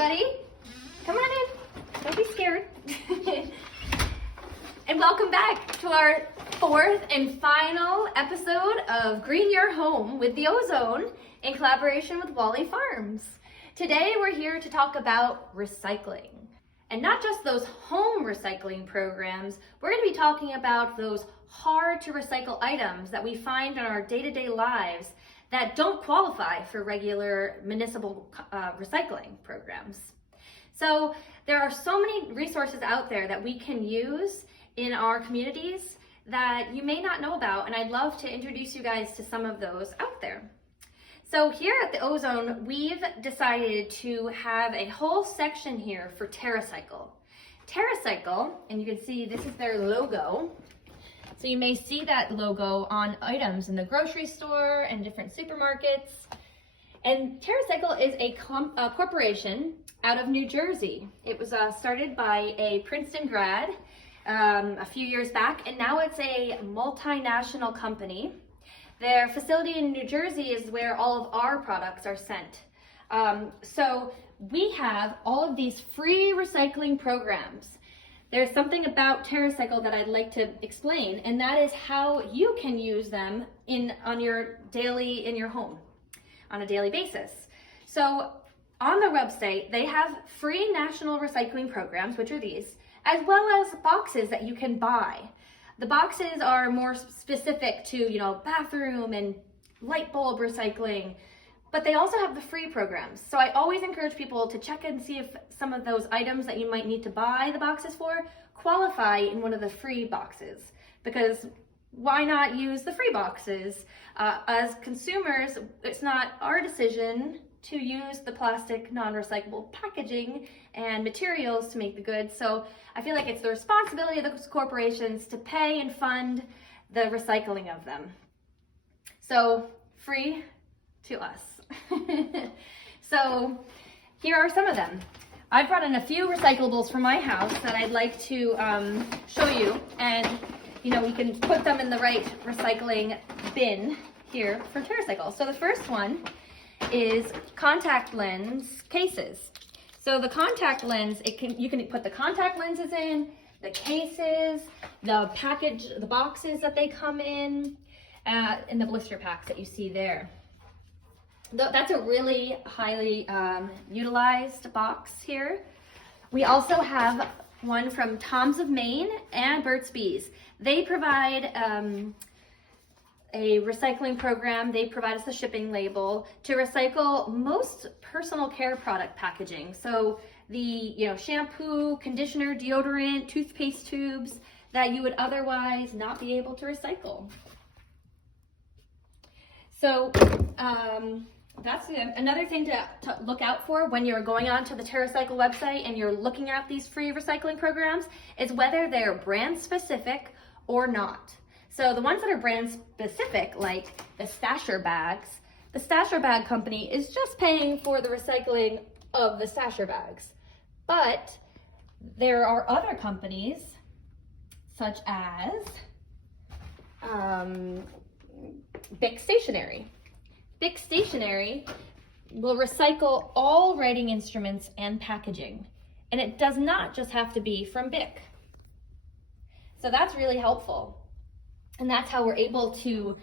everybody. Come on in. Don't be scared. And welcome back to our fourth and final episode of Green Your Home with the Ozone in collaboration with Wally Farms. Today we're here to talk about recycling. And not just those home recycling programs, we're going to be talking about those hard to recycle items that we find in our day-to-day lives that don't qualify for regular municipal recycling programs. So there are so many resources out there that we can use in our communities that you may not know about, and I'd love to introduce you guys to some of those out there. So here at the Ozone, we've decided to have a whole section here for TerraCycle. TerraCycle, and you can see this is their logo. So you may see that logo on items in the grocery store and different supermarkets. And TerraCycle is a corporation out of New Jersey. It was started by a Princeton grad a few years back, and now it's a multinational company. Their facility in New Jersey is where all of our products are sent. So we have all of these free recycling programs. There's something about TerraCycle that I'd like to explain, and that is how you can use them in your home on a daily basis. So on their website, they have free national recycling programs, which are these, as well as boxes that you can buy. The boxes are more specific to, bathroom and light bulb recycling, but they also have the free programs. So I always encourage people to check and see if some of those items that you might need to buy the boxes for qualify in one of the free boxes, because why not use the free boxes? As consumers, it's not our decision to use the plastic non-recyclable packaging and materials to make the goods. So I feel like it's the responsibility of those corporations to pay and fund the recycling of them. So free to us. So here are some of them. I've brought in a few recyclables from my house that I'd like to show you, and we can put them in the right recycling bin here for TerraCycle. So the first one is contact lens cases. So the contact lens, you can put the contact lenses in, the cases, the package, the boxes that they come in the blister packs that you see there. That's a really highly utilized box here. We also have one from Tom's of Maine and Burt's Bees. They provide a recycling program. They provide us a shipping label to recycle most personal care product packaging. So the shampoo, conditioner, deodorant, toothpaste tubes that you would otherwise not be able to recycle. So that's another thing to look out for when you're going onto the TerraCycle website and you're looking at these free recycling programs is whether they're brand specific or not. So the ones that are brand specific, like the Stasher bags, the Stasher bag company is just paying for the recycling of the Stasher bags. But there are other companies such as Bic Stationery. Bic Stationery will recycle all writing instruments and packaging, and it does not just have to be from Bic. So that's really helpful, and that's how we're able to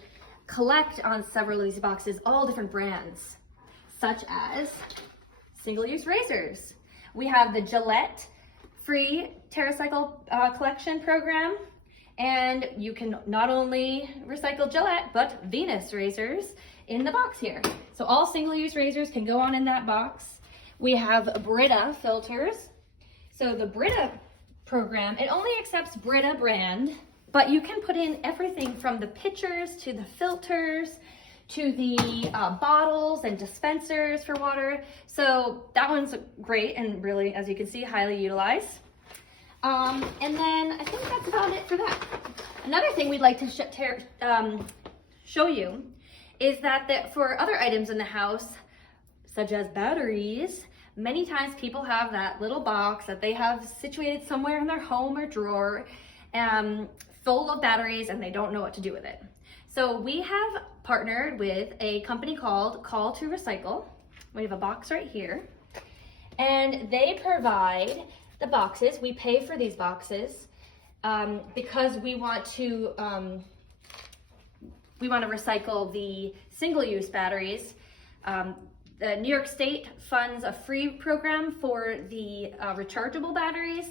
collect on several of these boxes all different brands, such as single-use razors. We have the Gillette free TerraCycle collection program, and you can not only recycle Gillette, but Venus razors in the box here. So all single-use razors can go on in that box. We have Brita filters. So the Brita program, it only accepts Brita brand, but you can put in everything from the pitchers to the filters to the bottles and dispensers for water. So that one's great and really, as you can see, highly utilized. And then I think that's about it for that. Another thing we'd like to show you is that for other items in the house, such as batteries, many times people have that little box that they have situated somewhere in their home or drawer full of batteries, and they don't know what to do with it. So we have partnered with a company called Call to Recycle. We have a box right here. and they provide the boxes. We pay for these boxes because we want to recycle the single-use batteries. The New York State funds a free program for the rechargeable batteries,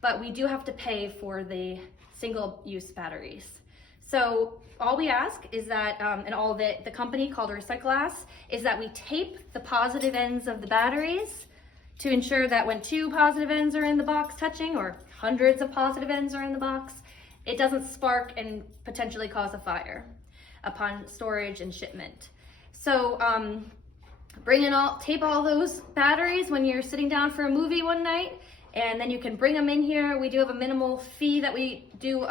but we do have to pay for the single-use batteries. So all we ask is that, and all the company called Recyclass, is that we tape the positive ends of the batteries to ensure that when 2 positive ends are in the box touching, or hundreds of positive ends are in the box, it doesn't spark and potentially cause a fire upon storage and shipment. So tape all those batteries when you're sitting down for a movie one night, and then you can bring them in here. We do have a minimal fee that we do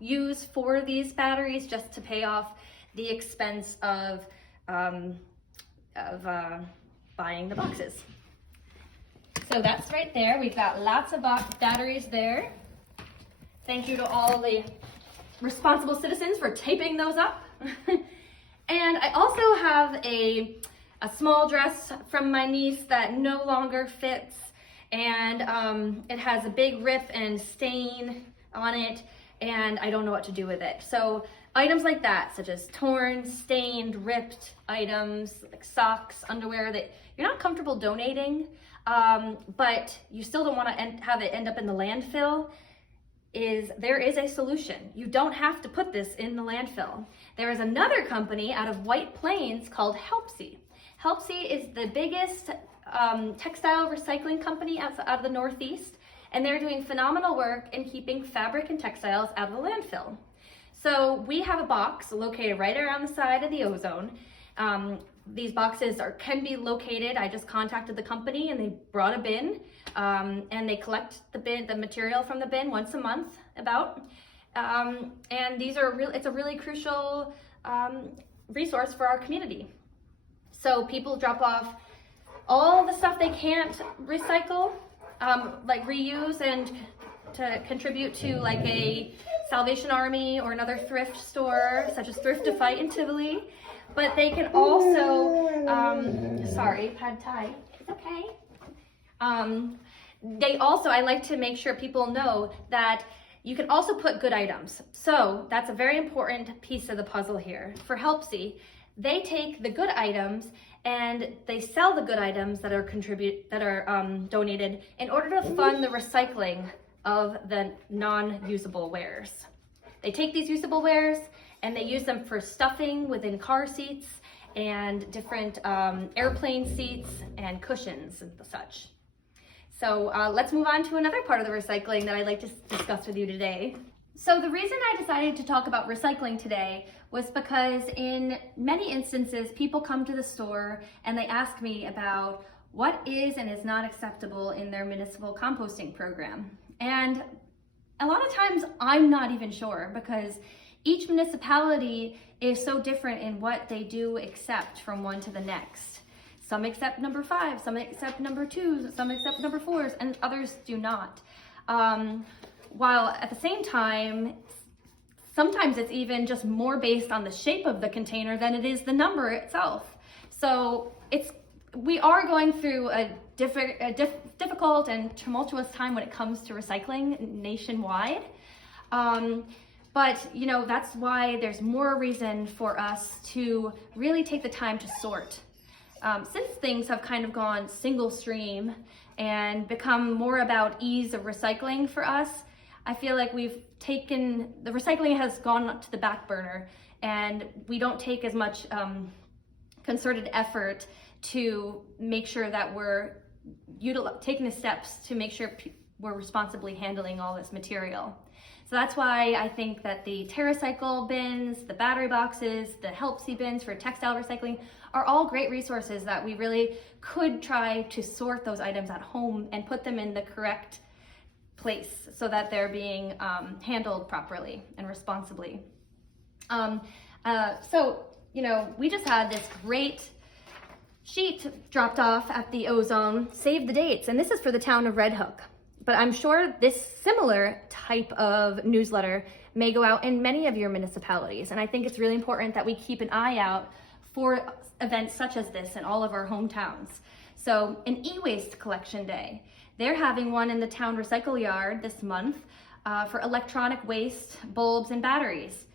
use for these batteries, just to pay off the expense of buying the boxes. So that's right there. We've got lots of batteries there. Thank you to all the responsible citizens for taping those up. And I also have a small dress from my niece that no longer fits, and it has a big rip and stain on it, and I don't know what to do with it. So items like that, such as torn, stained, ripped items, like socks, underwear that you're not comfortable donating, but you still don't want to have it end up in the landfill, there is a solution. You don't have to put this in the landfill. There is another company out of White Plains called Helpsy. Helpsy is the biggest textile recycling company out of the Northeast, and they're doing phenomenal work in keeping fabric and textiles out of the landfill. So we have a box located right around the side of the ozone. These boxes can be located. I just contacted the company and they brought a bin, and they collect the material from the bin once a month about. And it's a really crucial resource for our community. So people drop off all the stuff they can't recycle, like reuse, and to contribute to like a Salvation Army or another thrift store, such as Thrift to Fight in Tivoli. But they can also, pad thai, it's okay. I like to make sure people know that you can also put good items. So that's a very important piece of the puzzle here. For Helpsy, they take the good items and they sell the good items that are donated in order to fund the recycling of the non-usable wares. They take these usable wares and they use them for stuffing within car seats and different airplane seats and cushions and such. So let's move on to another part of the recycling that I'd like to discuss with you today. So the reason I decided to talk about recycling today was because in many instances, people come to the store and they ask me about what is and is not acceptable in their municipal composting program. And a lot of times I'm not even sure, because each municipality is so different in what they do accept from one to the next. Some accept number 5, some accept number 2, some accept number 4s, and others do not. While at the same time, sometimes it's even just more based on the shape of the container than it is the number itself. So we are going through a difficult and tumultuous time when it comes to recycling nationwide. But that's why there's more reason for us to really take the time to sort. Since things have kind of gone single stream and become more about ease of recycling for us, I feel like the recycling has gone up to the back burner, and we don't take as much concerted effort to make sure that we're taking the steps to make sure we're responsibly handling all this material. So that's why I think that the TerraCycle bins, the battery boxes, the Helpsy bins for textile recycling are all great resources that we really could try to sort those items at home and put them in the correct place so that they're being handled properly and responsibly. We just had this great sheet dropped off at the Ozone, save the dates, and this is for the town of Red Hook. But I'm sure this similar type of newsletter may go out in many of your municipalities. And I think it's really important that we keep an eye out for events such as this in all of our hometowns. So an e-waste collection day. They're having one in the town recycle yard this month for electronic waste, bulbs, and batteries.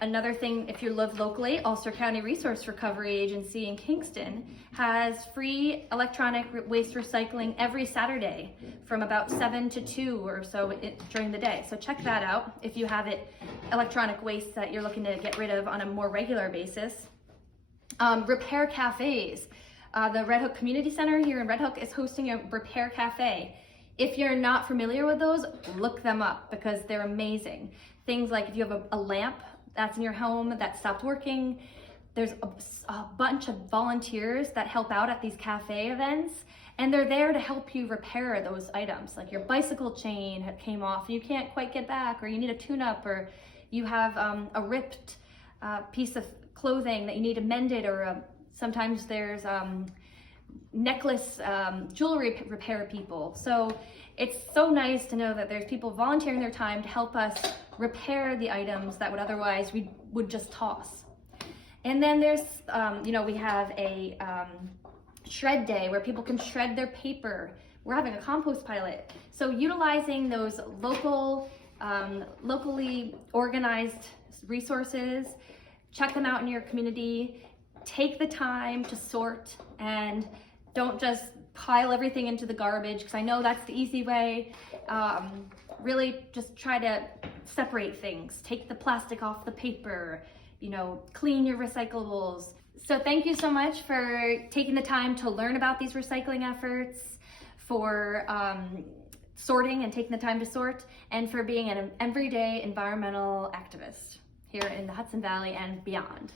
Another thing, if you live locally, Ulster County Resource Recovery Agency in Kingston has free electronic waste recycling every Saturday from about 7 to 2 or so during the day. So check that out if you have electronic waste that you're looking to get rid of on a more regular basis. Repair cafes. The Red Hook Community Center here in Red Hook is hosting a repair cafe. If you're not familiar with those, look them up because they're amazing. Things like if you have a lamp that's in your home that stopped working, there's a bunch of volunteers that help out at these cafe events, and they're there to help you repair those items. Like your bicycle chain came off and you can't quite get back, or you need a tune-up, or you have a ripped piece of clothing that you need amended, or sometimes there's necklace jewelry repair people. So it's so nice to know that there's people volunteering their time to help us repair the items that we would just toss. And then there's, we have a shred day where people can shred their paper. We're having a compost pilot. So utilizing those locally organized resources, check them out in your community, take the time to sort, and don't just pile everything into the garbage, because I know that's the easy way. Really just try to separate things. Take the plastic off the paper, clean your recyclables. So thank you so much for taking the time to learn about these recycling efforts, for sorting and taking the time to sort, and for being an everyday environmental activist here in the Hudson Valley and beyond.